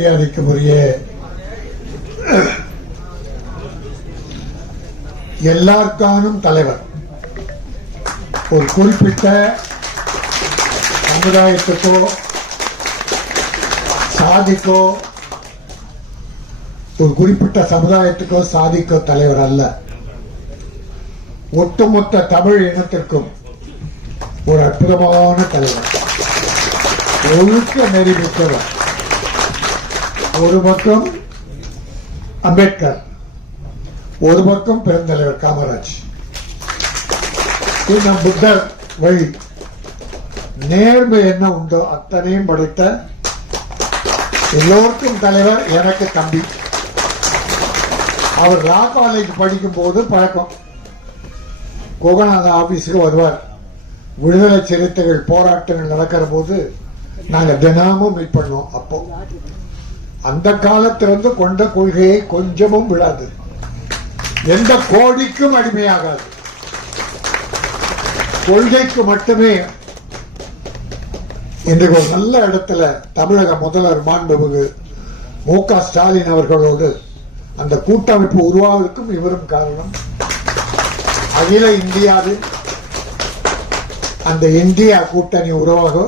மரியாதைக்கு உரிய எல்லாருக்கானும் தலைவர், ஒரு குறிப்பிட்ட சமுதாயத்துக்கோ சாதிக்கோ, ஒரு குறிப்பிட்ட சமுதாயத்துக்கோ சாதிக்கோ தலைவர் அல்ல, ஒட்டுமொத்த தமிழ் இனத்திற்கும் ஒரு அற்புதமான தலைவர், ஒழுக்க நெறி மிக்கவர். ஒரு பக்கம் அம்பேத்கர், ஒரு பக்கம் பெருந்தலைவர் காமராஜ், நம் புத்தர் வழி நேர்மை என்ன உண்டோ அத்தனையும் படைத்த எல்லோருக்கும் தலைவர். எனக்கு தம்பி, அவர் லா காலேஜ் படிக்கும் போது பழக்கம். கோகநாத ஆபீஸுக்கு வருவார். விடுதலை சிறுத்தைகள் போராட்டங்கள் நடக்கிற போது நாங்க தினமும் மீட் பண்ணோம். அப்போ அந்த காலத்திலிருந்து கொண்ட கொள்கையை கொஞ்சமும் விடாது, எந்த கோடிக்கும் அடிமையாகாது, கொள்கைக்கு மட்டுமே. இன்றைக்கு ஒரு நல்ல இடத்துல தமிழக முதல்வர் மாண்புமிகு மு.க. ஸ்டாலின் அவர்களோடு அந்த கூட்டமைப்பு உருவாவதற்கும் இவரும் காரணம். அகில இந்தியாவில் அந்த இந்தியா கூட்டணி உருவாக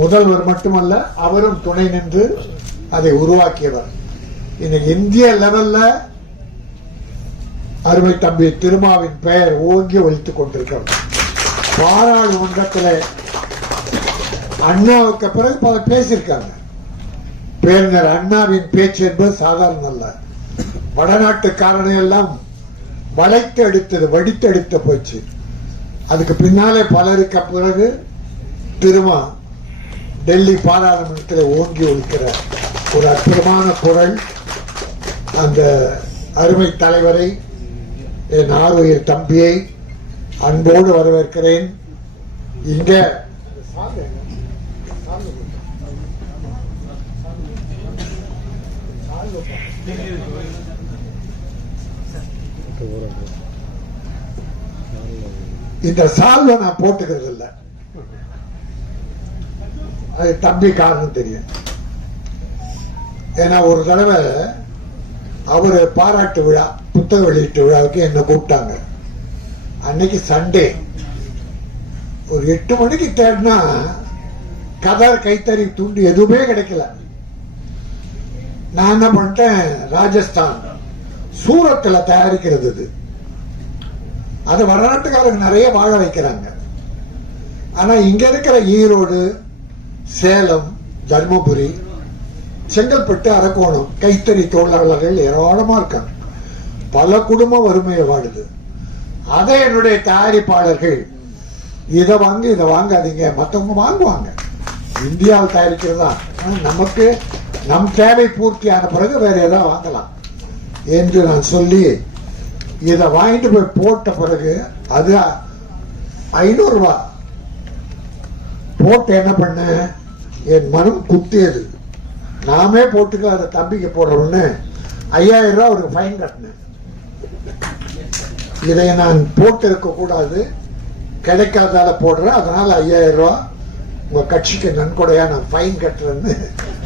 முதல்வர் மட்டுமல்ல, அவரும் துணை நின்று அதை உருவாக்கியவர். இன்னைக்கு இந்திய லெவல்ல அருமை தம்பி திருமாவின் பெயர் ஓங்கி ஒலித்துக் கொண்டிருக்கிறது. பாராளுமன்றத்தில் அண்ணாவுக்கு பிறகு பல பேசியிருக்காங்க. பேரினர் அண்ணாவின் பேச்சு என்பது சாதாரண அல்ல. வடநாட்டுக்காரனை எல்லாம் வளைத்து எடுத்தது, வடித்து எடுத்த போச்சு. அதுக்கு பின்னாலே பலருக்கு பிறகு திருமா டெல்லி பாராளுமன்றத்தில் ஓங்கி ஒலிக்கிற ஒரு அற்புதமான குரல். அந்த அருமை தலைவரை, என் ஆறுயிர் தம்பியை அன்போடு வரவேற்கிறேன். இங்க இந்த சால்வை நான் போட்டுக்கிறது இல்லை, அது தம்பி காரணம் தெரியும். ஏன்னா ஒரு தடவை அவரு பாராட்டு விழா, புத்தக வெளியீட்டு விழாவுக்கு என்ன கூப்பிட்டாங்க. அன்னைக்கு சண்டே ஒரு 8 மணிக்கு தேடினா கதர் கைத்தறி துண்டு எதுவுமே கிடைக்கல. நான் என்ன பண்ணிட்டேன், ராஜஸ்தான் சூரத்தில் தயாரிக்கிறது இது. அது வடநாட்டுக்காரங்க நிறைய வாழ வைக்கிறாங்க. ஆனா இங்க இருக்கிற ஈரோடு, சேலம், தர்மபுரி, செங்கல்பட்டு, அரக்கோணம் கைத்தறி தொழிலாளர்கள் ஏராளமா இருக்காங்க. பல குடும்ப வறுமையை வாடுது. அதை என்னுடைய தயாரிப்பாளர்கள் இதை வாங்க, இதை வாங்காதீங்க, மற்றவங்க வாங்குவாங்க, இந்தியாவில் தயாரிக்கிறதா, நமக்கு நம் தேவை பூர்த்தியான பிறகு வேற ஏதாவது வாங்கலாம் என்று நான் சொல்லி இதை வாங்கிட்டு போய் போட்ட பிறகு அது 500 ரூபாய் போட்டு என்ன பண்ண, என் மனம் குத்தியது. நாமே போட்டுக்க, அதை தம்பிக்கு போடுறோம்னு 5000 ரூபாய் அவருக்கு ஃபைன் கட்டினேன். இதை நான் போட்டு இருக்க கூடாது, கிடைக்காதால போடுறேன், அதனால 5000 ரூபாய் உங்க கட்சிக்கு நன்கொடையா நான் ஃபைன் கட்டுறேன்னு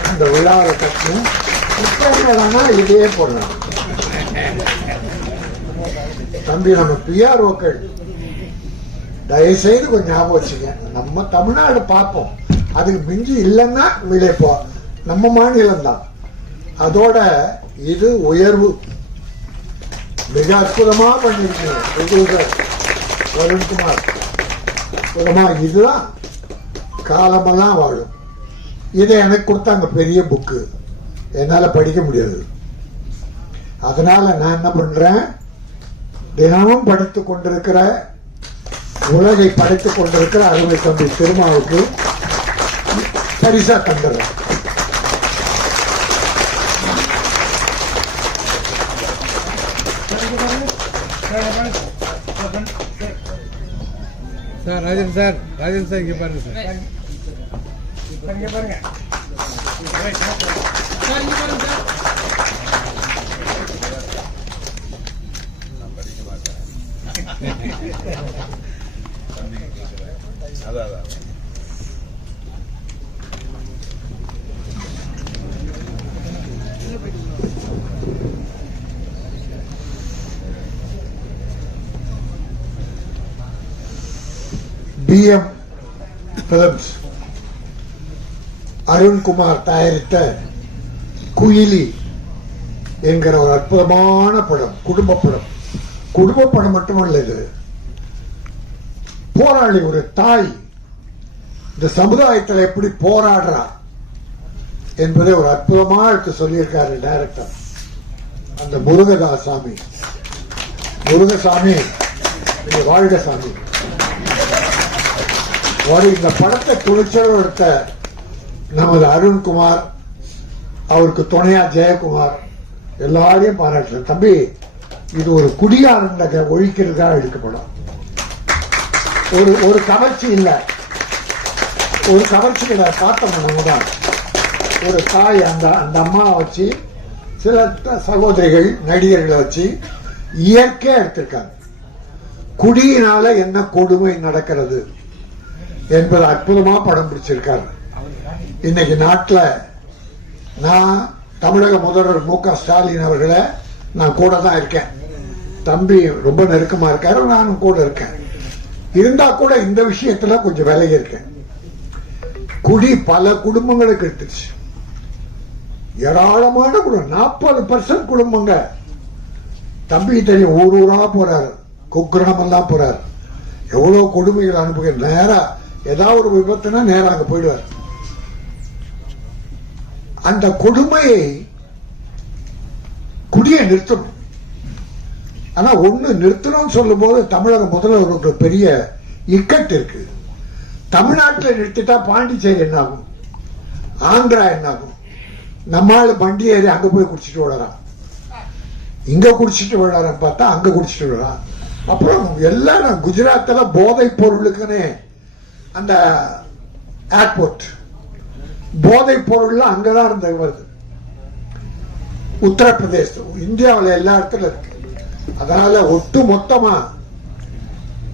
அந்த விழாவில் கட்டினேன். இப்ப இதையே போடுறேன். தம்பி, நம்ம பிஆர்ஓக்கள் தயவுசெய்து கொஞ்சம் ஞாபகம் வச்சுங்க. நம்ம தமிழ்நாடு பார்ப்போம், அதுக்கு மிஞ்சி இல்லைன்னா விளைப்போம். நம்ம மாநிலம் தான். அதோட இது உயர்வு மிக அற்புதமா பண்ணிருக்கீங்க வருண்குமார். அற்புதமா, இதுதான் காலமெல்லாம் வாழும். இதை எனக்கு கொடுத்தாங்க, பெரிய புக்கு, என்னால படிக்க முடியாது. அதனால நான் என்ன பண்றேன், தினமும் படித்துக் கொண்டிருக்கிற, உலகை படைத்துக் கொண்டிருக்கிற அருமை தம்பி திருமாவுக்கு பரிசா தந்துடுறேன். Sir Rajan sir, Rajan sir இங்க பாருங்க சார், இங்க பாருங்க சார், இங்க பாருங்க சார். அதான் BM Films அருண்குமார் தயாரித்த குயிலி என்கிற ஒரு அற்புதமான படம், குடும்ப படம் மட்டுமல்ல, இது போராளி, ஒரு தாய் இந்த சமுதாயத்தில் எப்படி போராடுறா என்பதை ஒரு அற்புதமா எடுத்து சொல்லியிருக்காரு டைரக்டர் அந்த முருகசாமி. வாழ்கசாமி இந்த படத்தை துணிச்சல் எடுத்த நமது அருண்குமார், அவருக்கு துணையா ஜெயக்குமார், எல்லாரையும் பாராட்டுறேன். தம்பி, இது ஒரு குடியாரண்ட ஒழிக்கிறதுக்காக எடுக்கப்படும். ஒரு கவர்ச்சி இல்லை, ஒரு கவர்ச்சி கிடையாது. பார்த்தோம் தான் ஒரு தாய் அந்த அம்மா வச்சு, சில சகோதரிகள் நடிகர்களை வச்சு இயற்கையா எடுத்திருக்காங்க. குடியினால என்ன கொடுமை நடக்கிறது என்பது அற்புதமா படம் பிடிச்சிருக்காரு. இன்னைக்கு நாட்டில் நான் தமிழக முதல்வர் மு.க. ஸ்டாலின் அவர்களை நான் கூட தான் இருக்கேன். தம்பி ரொம்ப நெருக்கமா இருக்காரு, நானும் கூட இருக்கேன். இருந்தா கூட இந்த விஷயத்துல கொஞ்சம் விலகி இருக்கேன். குடி பல குடும்பங்களுக்கு எடுத்துச்சு, ஏராளமான குடும்பம், 40% குடும்பங்க. தம்பி தெரியும், ஊரா போறாரு, குக்கிராமம் எல்லாம் போறாரு, எவ்வளவு கொடுமைகள் அனுப்புகிற. நேரா ஏதாவது ஒரு விபத்துனா நேரா அங்க போயிடுவார். அந்த கொடுமையை குடியை நிறுத்தணும். ஆனா ஒண்ணு நிறுத்தணும்னு சொல்லும் போது தமிழக முதல்வருக்கு பெரிய இக்கட்டு இருக்கு. தமிழ்நாட்டில் நிறுத்திட்டா பாண்டிச்சேரி என்ன ஆகும், ஆந்திரா என்ன ஆகும்? நம்மால வண்டி ஏறி அங்க போய் குடிச்சிட்டு விடறான், இங்க குடிச்சிட்டு விடறான், பார்த்தா அங்க குடிச்சிட்டு விடறான். அப்புறம் எல்லாரும் குஜராத்ல போதை பொருளுக்குன்னு அந்த ஏர்போர்ட், போதை பொருள் அங்கதான் இருந்த வருது. உத்தரப்பிரதேசம், இந்தியாவில் எல்லா இடத்துல இருக்கு. அதனால ஒட்டு மொத்தமா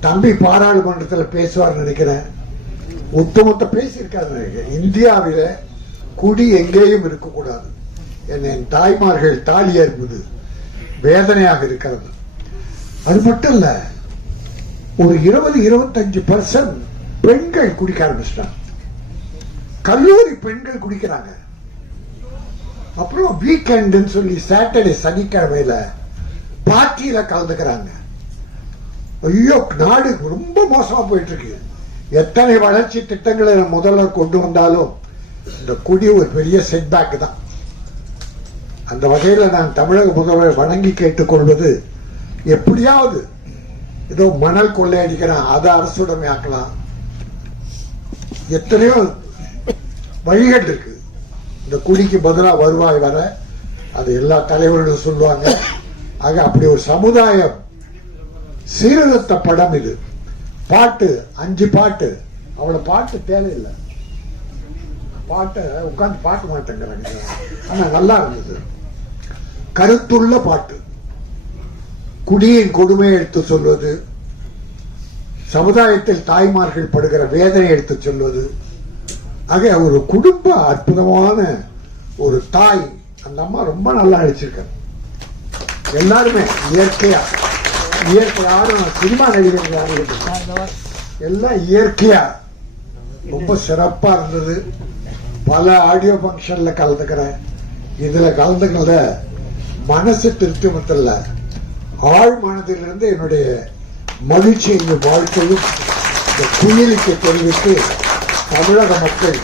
தம்பி பாராளுமன்றத்தில் பேசுவார் நினைக்கிறேன், ஒட்டுமொத்த பேசியிருக்காரு நினைக்கிறேன். இந்தியாவில குடி எங்கேயும் இருக்கக்கூடாது. என் தாய்மார்கள் தாலி ஏற்பது வேதனையாக இருக்கிறது. அது மட்டும் இல்ல, ஒரு 20-25% பெண்கள் குடிக்க ஆரம்பிச்சிட்டாங்க. கல்லூரி பெண்கள் குடிக்கிறாங்க. அப்புறம் வீக்கெண்ட் சொல்லி சாட்டர்டே சனிக்கிழமையில பார்ட்டியில கலந்துக்கிறாங்க. ஐயோ, நாடு ரொம்ப மோசமா போயிட்டு இருக்கு. எத்தனை வளர்ச்சி திட்டங்களை முதல்வர் கொண்டு வந்தாலும் இந்த குடி ஒரு பெரிய செட்பேக் தான். அந்த வகையில நான் தமிழக முதல்வரை வணங்கி கேட்டுக்கொள்வது, எப்படியாவது ஏதோ மணல் கொள்ளையடிக்கிறான், அதை அரசுடைமை ஆக்கலாம். எத்தனையோ வழிகள் இருக்கு. இந்த குடிக்கு பதிலாக வருவாய் வர அது எல்லா தலைவர்களும் சொல்லுவாங்க. ஆக அப்படி ஒரு சமுதாயம் சீர்திருத்த படம் இது. பாட்டு 5 பாட்டு, அவ்வளவு பாட்டு தேவையில்லை. பாட்டை உட்காந்து பார்க்க மாட்டேங்கிறாங்க. ஆனா நல்லா இருந்தது, கருத்துள்ள பாட்டு. குடியின் கொடுமையை எடுத்து சொல்வது, சமுதாயத்தில் தாய்மார்கள் படுகிற வேதனை எடுத்து சொல்வது. ஆக ஒரு குடும்ப அற்புதமான ஒரு தாய். அந்த அம்மா ரொம்ப நல்லா நடிச்சிருக்காங்க. எல்லாருமே இயற்கையா, யாரும் சினிமா நடிகர்கள் எல்லாம் இயற்கையா ரொம்ப சிறப்பா இருந்தது. பல ஆடியோ பங்கன்ல கலந்துக்கிறேன். இதுல கலந்துக்கிறத மனசு திருப்தி மட்டும், ஆழ் மனதிலிருந்து என்னுடைய மகிழ்ச்சியின் வாழ்க்கையும் இந்த குயிலுக்கு தெரிவித்து தமிழக மக்கள்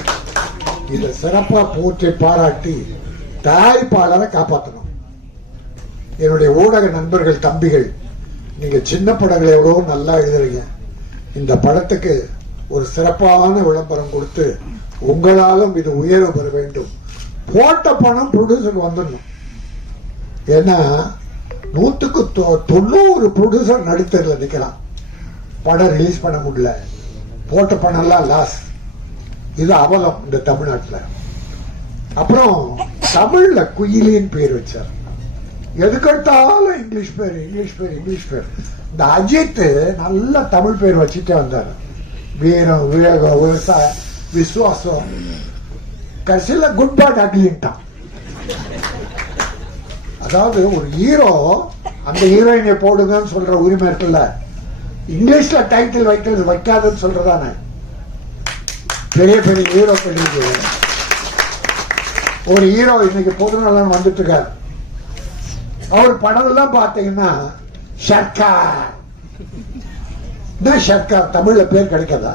இதை சிறப்பா போற்றி பாராட்டி தயாரிப்பாளரை காப்பாற்றணும். என்னுடைய ஊடக நண்பர்கள், தம்பிகள், நீங்க சின்ன படங்களை எவ்வளவு நல்லா எழுதுறீங்க. இந்த படத்துக்கு ஒரு சிறப்பான விளம்பரம் கொடுத்து உங்களாலும் இது உயர்வு பெற வேண்டும். போட்ட பணம் ப்ரொடியூசர் வந்துடணும். ஏன்னா 190 ப்ரொடியூசர் நடுத்தரில் நிக்கலாம், படம் ரிலீஸ் பண்ண முடியல, போட்ட பணம் எல்லாம் லாஸ். இது அவலம் இந்த தமிழ்நாட்டில். அப்புறம் தமிழ்ல குயிலின் பேர் வச்சார். எதுக்கெடுத்தாலும் இங்கிலீஷ் பேர். இந்த அஜித் நல்ல தமிழ் பேர் வச்சுட்டே வந்தார். வீரம், விவேகம், விவசாயம், விசுவாசம். கடைசியில் குட் பேட் அக்லின்ட்டான். அதாவது ஒரு ஹீரோ அந்த ஹீரோயினை போடுங்கன்னு சொல்ற உரிமை இருக்குல்ல, இங்கிலீஷ்ல டைட்டில் வைக்கிறது வைக்காதுன்னு சொல்றதானே பெரிய பெரிய ஹீரோக்கள் இருக்கு. ஒரு ஹீரோ இன்னைக்கு பொதுநலன் வந்துட்டு இருக்காரு. அவர் படம் எல்லாம் பாத்தீங்கன்னா சர்க்கார். சர்க்கார் தமிழ்ல பேர் கிடைக்காதா?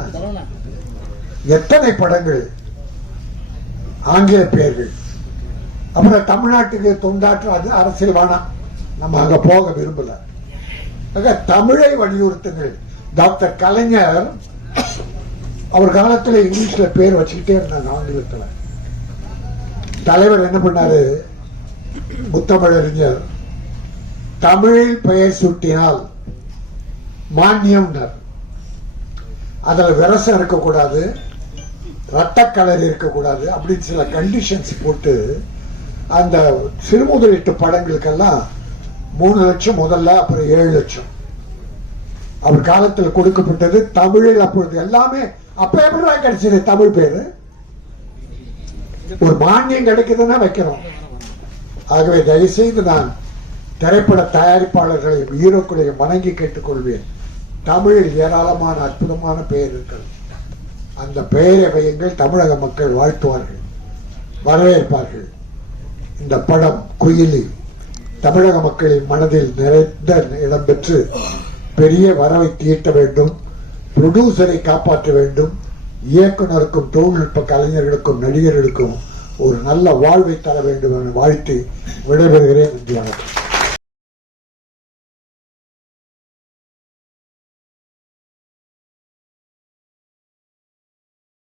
எத்தனை படங்கள் ஆங்கில பேர்கள். அப்புறம் தமிழ்நாட்டுக்கு தொண்டாற்ற அது அரசியல் வேணாம், நம்ம அங்க போக விரும்பல. தமிழை வலியுறுத்துங்கள். டாக்டர் கலைஞர் அவர் காலத்துல இங்கிலீஷ்ல பேர் வச்சுக்கிட்டே இருந்தாங்க. ஆங்கிலத்துல தலைவர் என்ன பண்ணாரு, முத்தமிழறிஞர் தமிழில் பெயர் சூட்டினால் மானியம், அதுல விரசம் இருக்கக்கூடாது, ரத்த கலர் இருக்கக்கூடாது அப்படின்னு சில கண்டிஷன்ஸ் போட்டு அந்த சிறுமுதலீட்டு படங்களுக்கெல்லாம் 3 லட்சம் முதல்ல, அப்புறம் 7 லட்சம் அவர் காலத்தில் கொடுக்கப்பட்டது. தமிழில் அப்பொழுது எல்லாமே அப்ப எப்படி கிடைச்சது தமிழ் பேரு? ஒரு மானியம் கிடைக்குதுன்னா வைக்கிறோம். ஆகவே தயவுசெய்து நான் திரைப்பட தயாரிப்பாளர்களையும் ஹீரோக்களையும் வணங்கி கேட்டுக்கொள்வேன். தமிழில் ஏராளமான அற்புதமான பெயர் இருக்கிறது. அந்த பெயரை வையுங்கள். தமிழக மக்கள் வாழ்த்துவார்கள், வரவேற்பார்கள். இந்த படம் குயிலி தமிழக மக்களின் மனதில் நிறைந்த இடம் பெற்று பெரிய வரவை தீட்ட வேண்டும். புரொடியூசரை காப்பாற்ற வேண்டும். இயக்குனருக்கும் தொழில்நுட்ப கலைஞர்களுக்கும் நடிகர்களுக்கும் ஒரு நல்ல வாழ்வை தர வேண்டும் என வாழ்த்து விடைபெறுகிறேன். நன்றி, வணக்கம்.